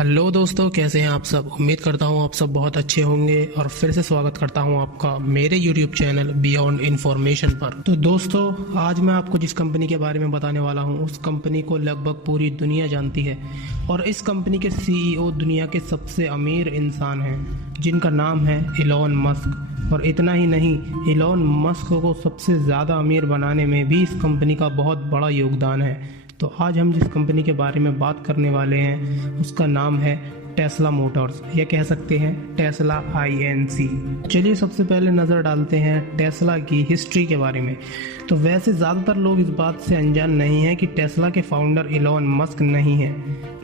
Hello दोस्तों, कैसे हैं आप सब। उम्मीद करता हूं आप सब बहुत अच्छे होंगे और फिर से स्वागत करता हूं आपका मेरे यूट्यूब चैनल बियॉन्ड इन्फॉर्मेशन पर। तो दोस्तों, आज मैं आपको जिस कंपनी के बारे में बताने वाला हूं उस कंपनी को लगभग पूरी दुनिया जानती है और इस कंपनी के सीईओ दुनिया के सबसे अमीर इंसान हैं जिनका नाम है इलॉन मस्क। और इतना ही नहीं, इलॉन मस्क को सबसे ज़्यादा अमीर बनाने में भी इस कंपनी का बहुत बड़ा योगदान है। तो आज हम जिस कंपनी के बारे में बात करने वाले हैं उसका नाम है टेस्ला मोटर्स, या कह सकते हैं टेस्ला INC। चलिए सबसे पहले नज़र डालते हैं टेस्ला की हिस्ट्री के बारे में। तो वैसे ज़्यादातर लोग इस बात से अनजान नहीं हैं कि टेस्ला के फाउंडर इलॉन मस्क नहीं हैं,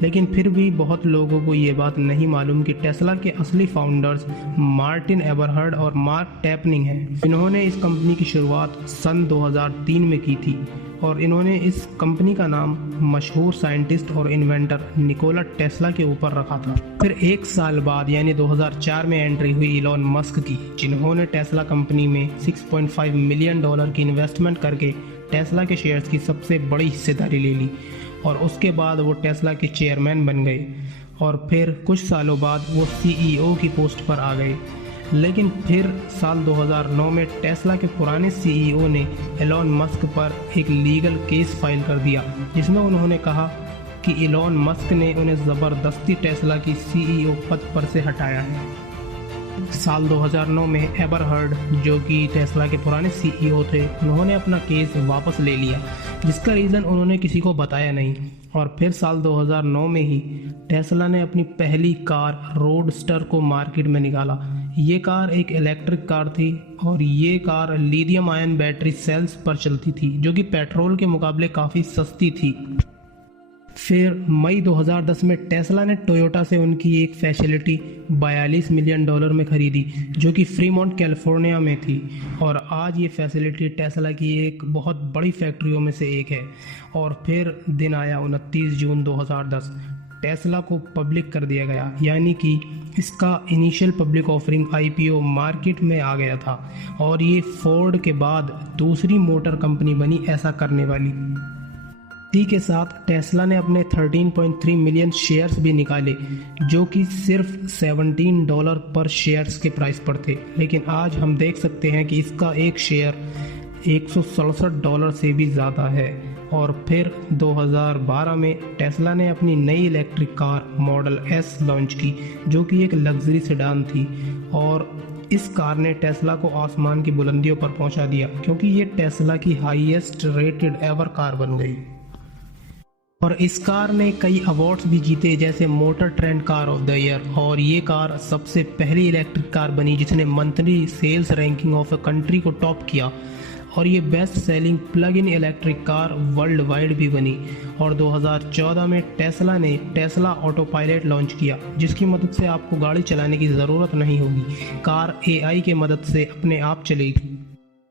लेकिन फिर भी बहुत लोगों को ये बात नहीं मालूम कि टेस्ला के असली फाउंडर्स मार्टिन एबरहर्ड और मार्क टैपनिंग हैं। इन्होंने इस कंपनी की शुरुआत सन 2003 में की थी और इन्होंने इस कंपनी का नाम मशहूर साइंटिस्ट और इन्वेंटर निकोला टेस्ला के ऊपर रखा था। फिर एक साल बाद यानी 2004 में एंट्री हुई इलॉन मस्क की, जिन्होंने टेस्ला कंपनी में $6.5 मिलियन की इन्वेस्टमेंट करके टेस्ला के शेयर्स की सबसे बड़ी हिस्सेदारी ले ली और उसके बाद वो टेस्ला के चेयरमैन बन गए और फिर कुछ सालों बाद वो CEO की पोस्ट पर आ गए। लेकिन फिर साल 2009 में टेस्ला के पुराने CEO ने एलॉन मस्क पर एक लीगल केस फाइल कर दिया, जिसमें उन्होंने कहा कि इलॉन मस्क ने उन्हें ज़बरदस्ती टेस्ला की CEO पद पर से हटाया है। साल 2009 में एबरहर्ड, जो कि टेस्ला के पुराने CEO थे, उन्होंने अपना केस वापस ले लिया, जिसका रीज़न उन्होंने किसी को बताया नहीं। और फिर साल 2009 में ही टेस्ला ने अपनी पहली कार रोडस्टर को मार्केट में निकाला। ये कार एक इलेक्ट्रिक कार थी और ये car lithium ion battery cells पर चलती थी, जो कि पेट्रोल के मुकाबले काफ़ी सस्ती थी। फिर मई 2010 में टेस्ला ने टोयोटा से उनकी एक फैसिलिटी $42 मिलियन में खरीदी, जो कि फ्रीमोंट कैलिफोर्निया में थी। और आज ये फैसिलिटी टेस्ला की एक बहुत बड़ी फैक्ट्रियों में से एक है। और फिर दिन आया 29 जून 2010, टेस्ला को पब्लिक कर दिया गया, यानी कि इसका initial public offering IPO market में आ गया था और ये फोर्ड के बाद दूसरी मोटर कंपनी बनी ऐसा करने वाली। इसी के साथ टेस्ला ने अपने 13.3 मिलियन शेयर्स भी निकाले, जो कि सिर्फ $17 पर शेयर्स के प्राइस पर थे। लेकिन आज हम देख सकते हैं कि इसका एक शेयर $167 से भी ज़्यादा है। और फिर 2012 में टेस्ला ने अपनी नई electric car model S launch की, जो कि एक लग्जरी सेडान थी। और इस कार ने टेस्ला को आसमान की बुलंदियों पर पहुंचा दिया, क्योंकि ये टेस्ला की हाईएस्ट रेटेड एवर कार बन गई। और इस कार ने कई अवार्ड्स भी जीते, जैसे motor trend car of the year. और ये कार सबसे पहली इलेक्ट्रिक कार बनी जिसने monthly sales ranking of a country को टॉप किया। और ये best selling plug in electric car worldwide भी बनी। और 2014 में टेस्ला ने टेस्ला ऑटो पायलट लॉन्च किया, जिसकी मदद से आपको गाड़ी चलाने की ज़रूरत नहीं होगी, कार AI के मदद से अपने आप चलेगी।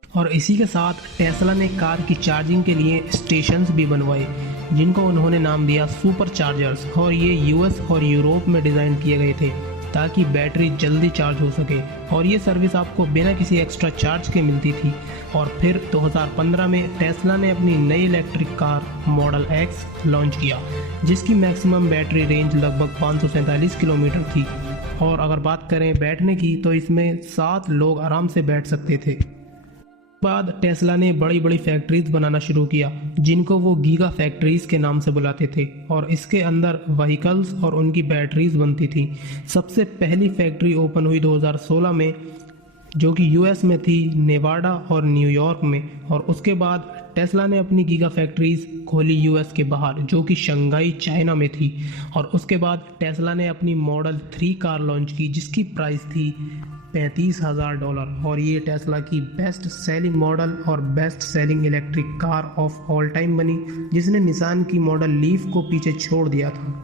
और इसी के साथ टेस्ला ने कार की चार्जिंग के लिए स्टेशंस भी बनवाए, जिनको उन्होंने नाम दिया सुपर चार्जर्स। और ये US और यूरोप में डिज़ाइन किए गए थे ताकि बैटरी जल्दी चार्ज हो सके, और ये सर्विस आपको बिना किसी एक्स्ट्रा चार्ज के मिलती थी। और फिर 2015 में टेस्ला ने अपनी नई electric car model X launch किया, जिसकी मैक्सिमम बैटरी रेंज लगभग 547 किलोमीटर थी। और अगर बात करें बैठने की, तो इसमें 7 लोग आराम से बैठ सकते थे। बाद टेस्ला ने बड़ी बड़ी फैक्ट्रीज बनाना शुरू किया, जिनको वो गीगा फैक्ट्रीज के नाम से बुलाते थे। और इसके अंदर व्हीकल्स और उनकी बैटरीज बनती थी। सबसे पहली फैक्ट्री ओपन हुई 2016 में, जो कि US में थी, नेवाडा और न्यूयॉर्क में। और उसके बाद टेस्ला ने अपनी गीगा फैक्ट्रीज खोली US के बाहर, जो कि शंघाई चाइना में थी। और उसके बाद टेस्ला ने अपनी मॉडल 3 कार लॉन्च की, जिसकी प्राइस थी $35,000। और ये टेस्ला की बेस्ट सेलिंग मॉडल और best selling electric car of all time बनी, जिसने निसान की मॉडल लीफ को पीछे छोड़ दिया था।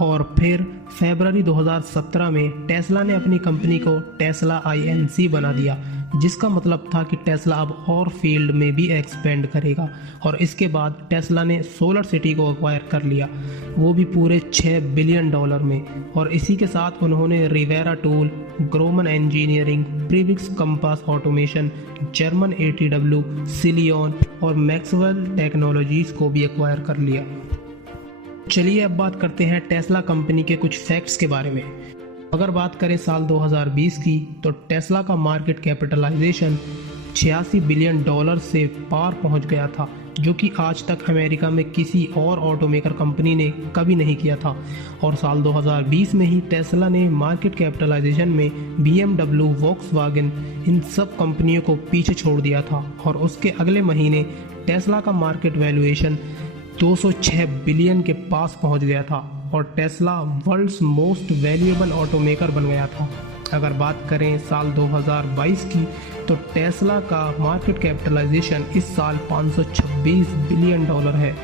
और फिर फरवरी 2017 में टेस्ला ने अपनी कंपनी को टेस्ला INC बना दिया, जिसका मतलब था कि टेस्ला अब और फील्ड में भी एक्सपेंड करेगा। और इसके बाद टेस्ला ने सोलर सिटी को एक्वायर कर लिया, वो भी पूरे $6 बिलियन में। और इसी के साथ उन्होंने Riviera tool, Grohmann engineering, Perbix Compass automation, German ATW, SilLion और मैक्सवेल टेक्नोलॉजीज को भी एक्वायर कर लिया। चलिए अब बात करते हैं टेस्ला कंपनी के कुछ फैक्ट्स के बारे में। अगर बात करें साल 2020 की, तो टेस्ला का मार्केट कैपिटलाइजेशन 86 बिलियन डॉलर से पार पहुंच गया था, जो कि आज तक अमेरिका में किसी और ऑटोमेकर कंपनी ने कभी नहीं किया था। और साल 2020 में ही टेस्ला ने मार्केट कैपिटलाइजेशन में BMW, वॉक्सवैगन इन सब कंपनियों को पीछे छोड़ दिया था। और उसके अगले महीने टेस्ला का मार्केट वैल्यूएशन 206 बिलियन के पास पहुंच गया था और Tesla world's most valuable automaker बन गया था। अगर बात करें साल 2022 की, तो टेस्ला का मार्केट कैपिटलाइजेशन इस साल 526 बिलियन डॉलर है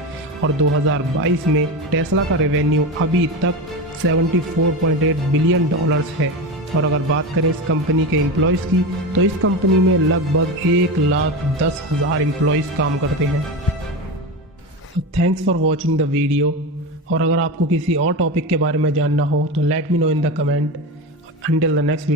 और 2022 में टेस्ला का रेवेन्यू अभी तक 74.8 बिलियन डॉलर्स है। और अगर बात करें इस कंपनी के एम्प्लॉयज़ की, तो इस कंपनी में लगभग 1,10,000 एम्प्लॉयज़ काम करते हैं। Thanks for watching the video. और अगर आपको किसी और टॉपिक के बारे में जानना हो तो let me know in the comment. Until the next video.